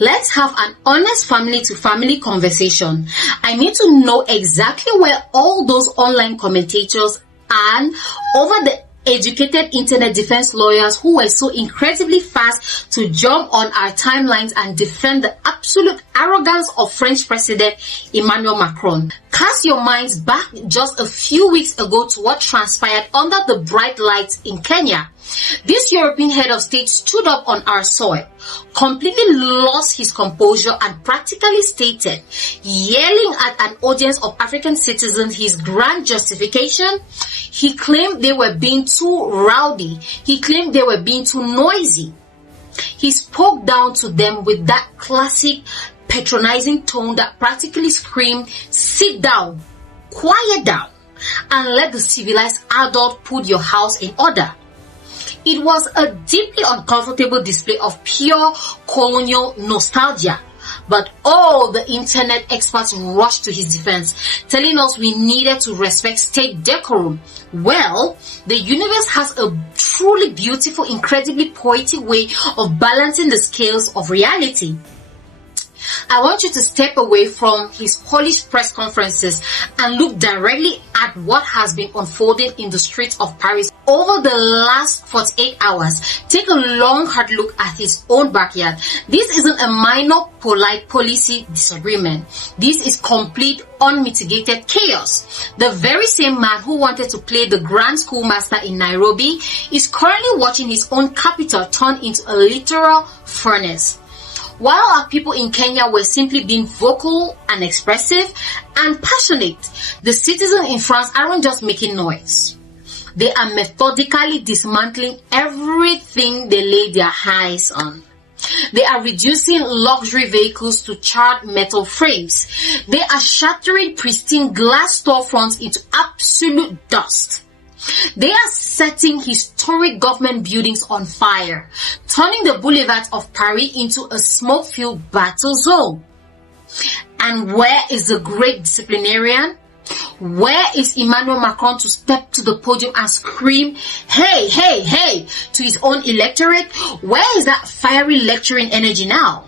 Let's have an honest family-to-family conversation. I need to know exactly where all those online commentators and over the educated internet defense lawyers who were so incredibly fast to jump on our timelines and defend the absolute arrogance of French President Emmanuel Macron. Cast your minds back just a few weeks ago to what transpired under the bright lights in Kenya. This European head of state stood up on our soil, completely lost his composure and practically stated, yelling at an audience of African citizens his grand justification. He claimed they were being too rowdy. He claimed they were being too noisy. He spoke down to them with that classic patronizing tone that practically screamed, "Sit down, quiet down, and let the civilized adult put your house in order." It was a deeply uncomfortable display of pure colonial nostalgia. But all the internet experts rushed to his defense, telling us we needed to respect state decorum. Well, the universe has a truly beautiful, incredibly poetic way of balancing the scales of reality. I want you to step away from his polished press conferences and look directly at what has been unfolding in the streets of Paris over the last 48 hours. Take a long, hard look at his own backyard. This isn't a minor polite policy disagreement. This is complete, unmitigated chaos. The very same man who wanted to play the grand schoolmaster in Nairobi is currently watching his own capital turn into a literal furnace. While our people in Kenya were simply being vocal and expressive and passionate, the citizens in France aren't just making noise. They are methodically dismantling everything they lay their eyes on. They are reducing luxury vehicles to charred metal frames. They are shattering pristine glass storefronts into absolute dust. They are setting historic government buildings on fire, turning the boulevards of Paris into a smoke-filled battle zone. And where is the great disciplinarian? Where is Emmanuel Macron to step to the podium and scream, "Hey, hey, hey," to his own electorate? Where is that fiery lecturing energy now?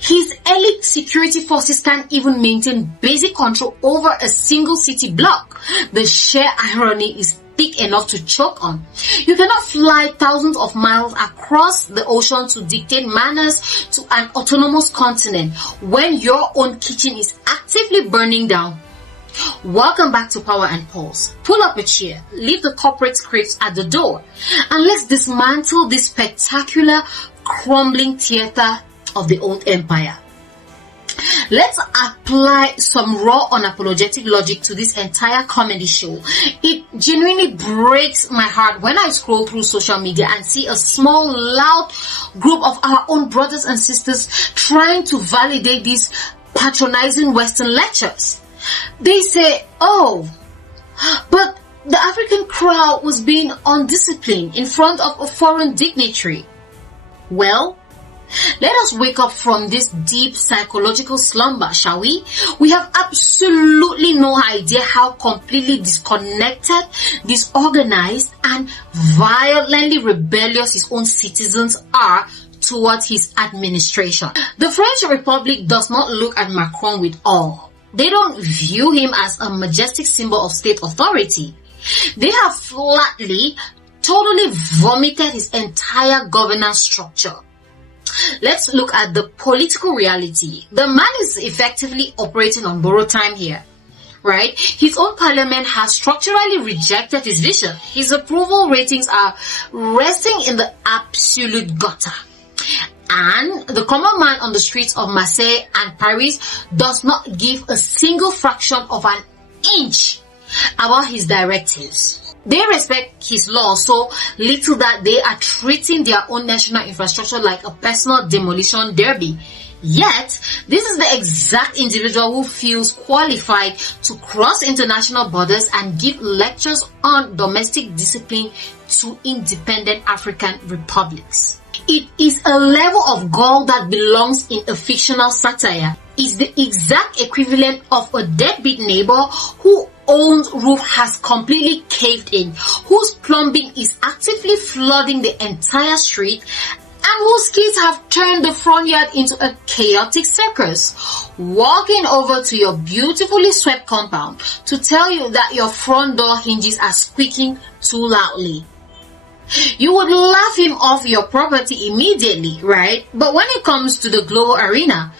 His elite security forces can't even maintain basic control over a single city block. The sheer irony is thick enough to choke on. You cannot fly thousands of miles across the ocean to dictate manners to an autonomous continent when your own kitchen is actively burning down. Welcome back to Power and Pulse. Pull up a chair, leave the corporate scripts at the door, and let's dismantle this spectacular, crumbling theater of the old empire. Let's apply some raw, unapologetic logic to this entire comedy show. It genuinely breaks my heart when I scroll through social media and see a small, loud group of our own brothers and sisters trying to validate these patronizing Western lectures. They say, "Oh, but the African crowd was being undisciplined in front of a foreign dignitary." Well, let us wake up from this deep psychological slumber, shall we? We have absolutely no idea how completely disconnected, disorganized, and violently rebellious his own citizens are towards his administration. The French Republic does not look at Macron with awe. They don't view him as a majestic symbol of state authority. They have flatly, totally vomited his entire governance structure. Let's look at the political reality. The man is effectively operating on borrowed time here, right? His own parliament has structurally rejected his vision. His approval ratings are resting in the absolute gutter. And the common man on the streets of Marseille and Paris does not give a single fraction of an inch about his directives. They respect his law so little that they are treating their own national infrastructure like a personal demolition derby. Yet, this is the exact individual who feels qualified to cross international borders and give lectures on domestic discipline to independent African republics. It is a level of gall that belongs in a fictional satire. It's the exact equivalent of a deadbeat neighbor who owns roof has completely caved in, whose plumbing is actively flooding the entire street, and whose kids have turned the front yard into a chaotic circus, walking over to your beautifully swept compound to tell you that your front door hinges are squeaking too loudly. You would laugh him off your property immediately, right? But when it comes to the global arena,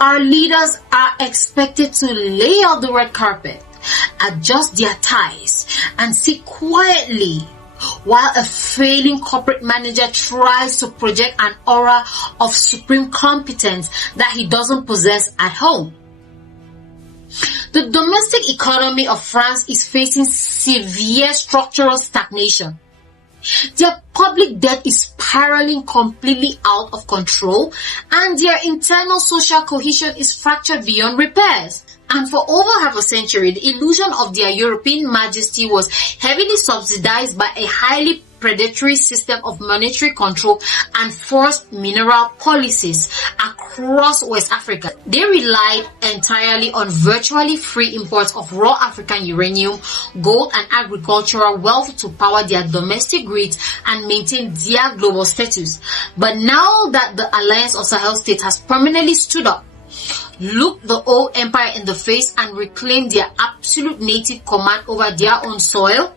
our leaders are expected to lay out the red carpet, adjust their ties, and sit quietly while a failing corporate manager tries to project an aura of supreme competence that he doesn't possess at home. The domestic economy of France is facing severe structural stagnation. Their public debt is spiraling completely out of control, and their internal social cohesion is fractured beyond repairs. And for over half a century, the illusion of their European majesty was heavily subsidized by a highly predatory system of monetary control and forced mineral policies across West Africa. They relied entirely on virtually free imports of raw African uranium, gold, and agricultural wealth to power their domestic grids and maintain their global status. But now that the Alliance of Sahel States has permanently stood up, look the old empire in the face and reclaim their absolute native command over their own soil,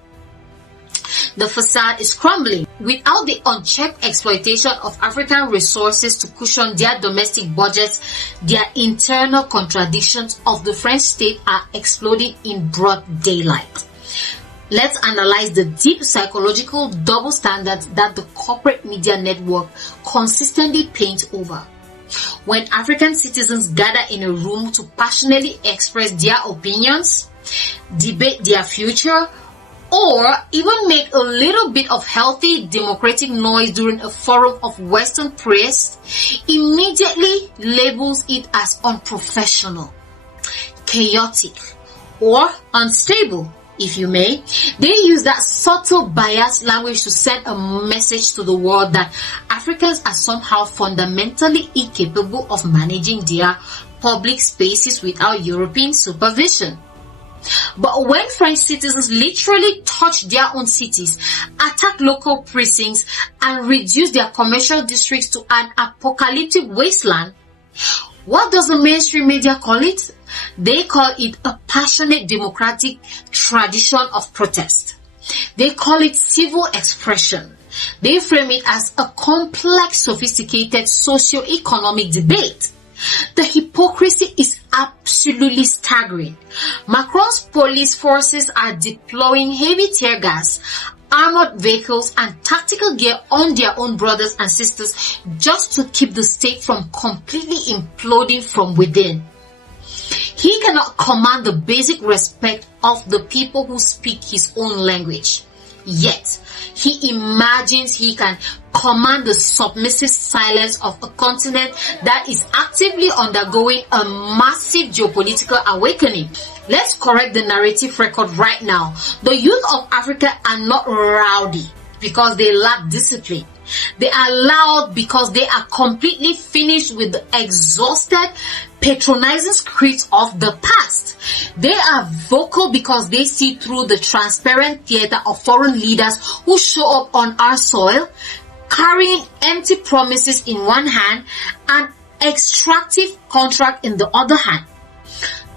the facade is crumbling. Without the unchecked exploitation of African resources to cushion their domestic budgets, their internal contradictions of the French state are exploding in broad daylight. Let's analyze the deep psychological double standards that the corporate media network consistently paints over. When African citizens gather in a room to passionately express their opinions, debate their future, or even make a little bit of healthy democratic noise during a forum of Western press, immediately labels it as unprofessional, chaotic, or unstable, if you may. They use that subtle biased language to send a message to the world that Africans are somehow fundamentally incapable of managing their public spaces without European supervision. But when French citizens literally touch their own cities, attack local precincts, and reduce their commercial districts to an apocalyptic wasteland, what does the mainstream media call it? They call it a passionate democratic tradition of protest. They call it civil expression. They frame it as a complex, sophisticated socio-economic debate. The hypocrisy is absolutely staggering. Macron's police forces are deploying heavy tear gas, armored vehicles, and tactical gear on their own brothers and sisters just to keep the state from completely imploding from within. He cannot command the basic respect of the people who speak his own language. Yet, he imagines he can command the submissive silence of a continent that is actively undergoing a massive geopolitical awakening. Let's correct the narrative record right now. The youth of Africa are not rowdy because they lack discipline. They are loud because they are completely finished with the exhausted, patronizing scripts of the past. They are vocal because they see through the transparent theater of foreign leaders who show up on our soil, carrying empty promises in one hand and extractive contract in the other hand.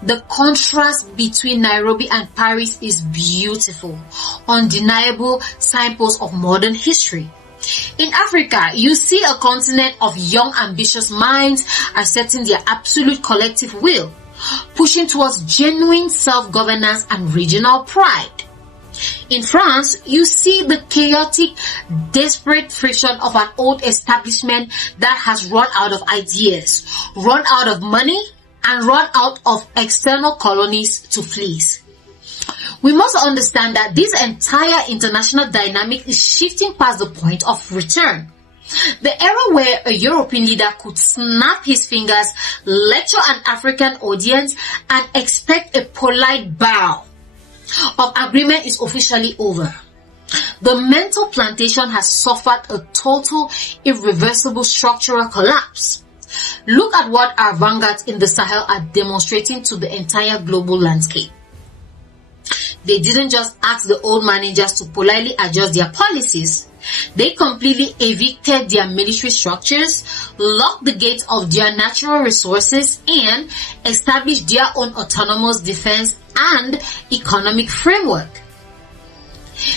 The contrast between Nairobi and Paris is beautiful, undeniable signpost of modern history. In Africa, you see a continent of young, ambitious minds asserting their absolute collective will, pushing towards genuine self-governance and regional pride. In France, you see the chaotic, desperate friction of an old establishment that has run out of ideas, run out of money, and run out of external colonies to fleece. We must understand that this entire international dynamic is shifting past the point of return. The era where a European leader could snap his fingers, lecture an African audience, and expect a polite bow of agreement is officially over. The mental plantation has suffered a total, irreversible structural collapse. Look at what our vanguards in the Sahel are demonstrating to the entire global landscape. They didn't just ask the old managers to politely adjust their policies. They completely evicted their military structures, locked the gates of their natural resources, and established their own autonomous defense and economic framework.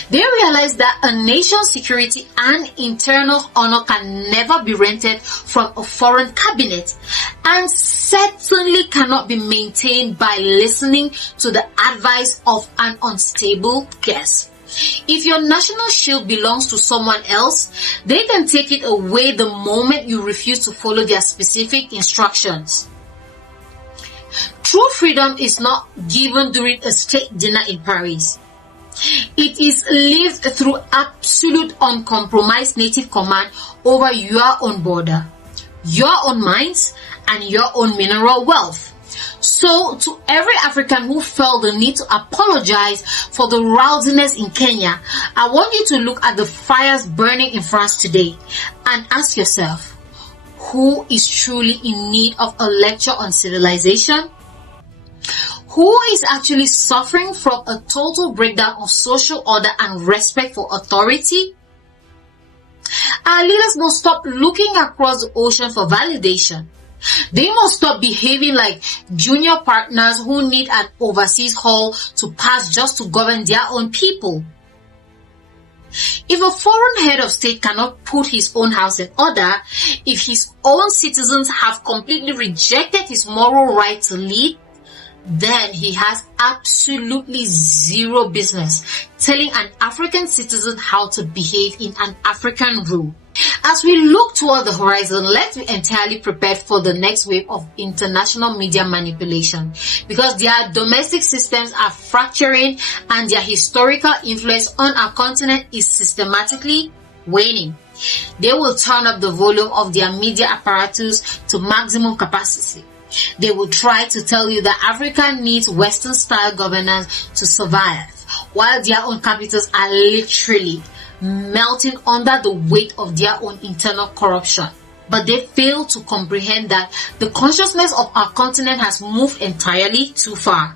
They realized that a nation's security and internal honor can never be rented from a foreign cabinet, and certainly cannot be maintained by listening to the advice of an unstable guest. If your national shield belongs to someone else, they can take it away the moment you refuse to follow their specific instructions. True freedom is not given during a state dinner in Paris. It is lived through absolute uncompromised native command over your own border, your own mines, and your own mineral wealth. So, to every African who felt the need to apologize for the rowdiness in Kenya, I want you to look at the fires burning in France today and ask yourself, who is truly in need of a lecture on civilization? Who is actually suffering from a total breakdown of social order and respect for authority? Our leaders must stop looking across the ocean for validation. They must stop behaving like junior partners who need an overseas haul to pass just to govern their own people. If a foreign head of state cannot put his own house in order, if his own citizens have completely rejected his moral right to lead, then he has absolutely zero business telling an African citizen how to behave in an African rule. As we look toward the horizon, let's be entirely prepared for the next wave of international media manipulation, because their domestic systems are fracturing and their historical influence on our continent is systematically waning. They will turn up the volume of their media apparatus to maximum capacity. They will try to tell you that Africa needs Western-style governance to survive, while their own capitals are literally melting under the weight of their own internal corruption. But they fail to comprehend that the consciousness of our continent has moved entirely too far.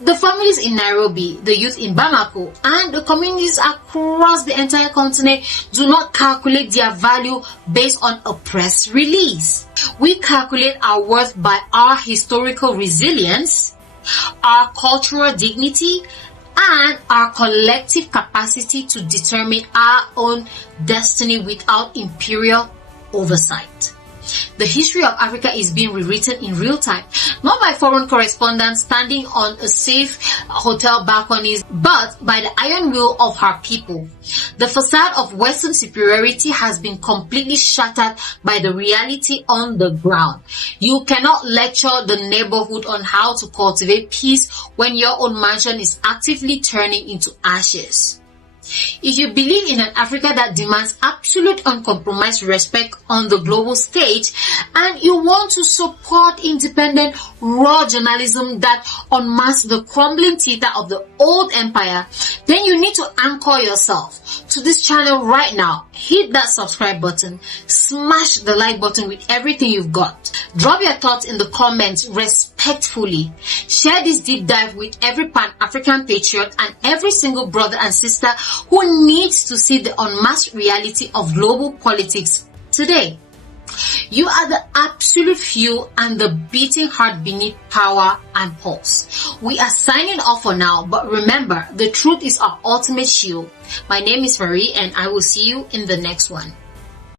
The families in Nairobi, the youth in Bamako, and the communities across the entire continent do not calculate their value based on a press release. We calculate our worth by our historical resilience, our cultural dignity, and our collective capacity to determine our own destiny without imperial oversight. The history of Africa is being rewritten in real time, not by foreign correspondents standing on a safe hotel balconies, but by the iron will of her people. The facade of Western superiority has been completely shattered by the reality on the ground. You cannot lecture the neighborhood on how to cultivate peace when your own mansion is actively turning into ashes. If you believe in an Africa that demands absolute uncompromised respect on the global stage, and you want to support independent, raw journalism that unmasks the crumbling theater of the old empire, then you need to anchor yourself to this channel right now. Hit that subscribe button, smash the like button with everything you've got. Drop your thoughts in the comments respectfully. Share this deep dive with every Pan-African patriot and every single brother and sister who needs to see the unmasked reality of global politics today. You are the absolute fuel and the beating heart beneath power and pulse. We are signing off for now, but remember, the truth is our ultimate shield. My name is Marie, and I will see you in the next one.